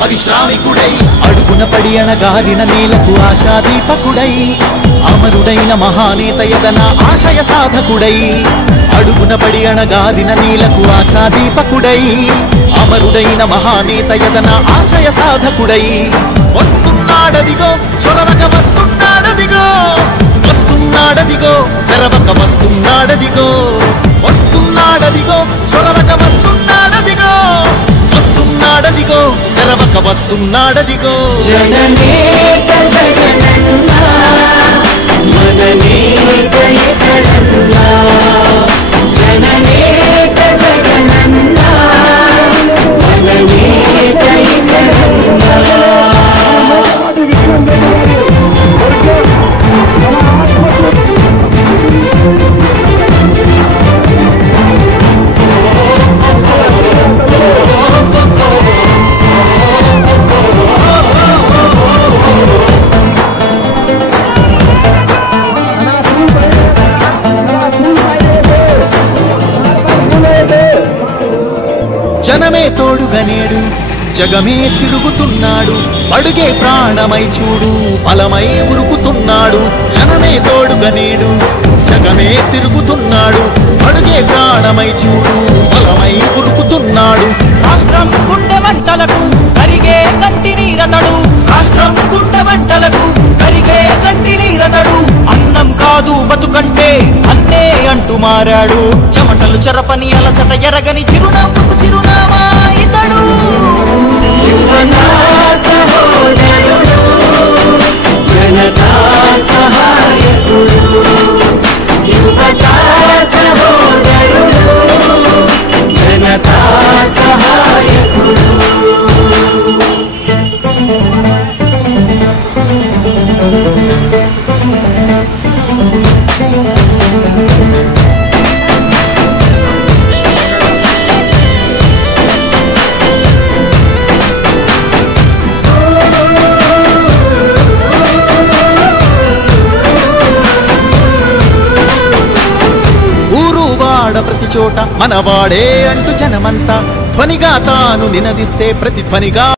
పరిశ్రామికుడై అడుగున పడి అణగారిన నేలకు ఆశాదీపకుడై అమరుడైన మహానేత యదన ఆశయ సాధకుడై అడుగున పడి అణగారిన నేలకు ఆశాదీపకుడై అమరుడైన మహానేత యదన ఆశయ సాధకుడై వస్తున్నాడదిగో చొరవక వస్తున్నాడదిగో వస్తున్నాడదిగో తెరవక వస్తున్నాడదిగో వస్తున్నాడదిగో చొరవక వస్తున్నాడదిగో వస్తున్నాడదిగో తెరవక వస్తున్నాడదిగో జననేత జగనన్నా మననేత ఇతడన్నా జననేత జగనన్నా మననేత ఇతడన్నా జనమే తోడుగా నేడు జగమే తిరుగుతున్నాడు అడుగే ప్రాణమై చూడు బలమై ఉరుకుతున్నాడు జనమే తోడుగా నేడు జగమే తిరుగుతున్నాడు అడుగే ప్రాణమై చూడు బలమై ఉరుకుతున్నాడు రాష్ట్రం గుండె మంటలకు కరిగే కంటి నీరతడు రాష్ట్రం గుండె మంటలకు కరిగే కంటి నీరతడు అన్నం కాదు బతుకంటే అన్నే అంటూ మారాడు చెమటలు చెరపని అలసట ఎరగని చిరునవ్వుకు చిరునామా ఇతడు యువతా సహోదరుడు జనతా సహాయకుడు యువతా సహోదరుడు జనతా సహాయకుడు ప్రతి చోట మనవాడే అంటూ జనమంతా ధ్వనిగా తాను నినదిస్తే ప్రతిధ్వనిగా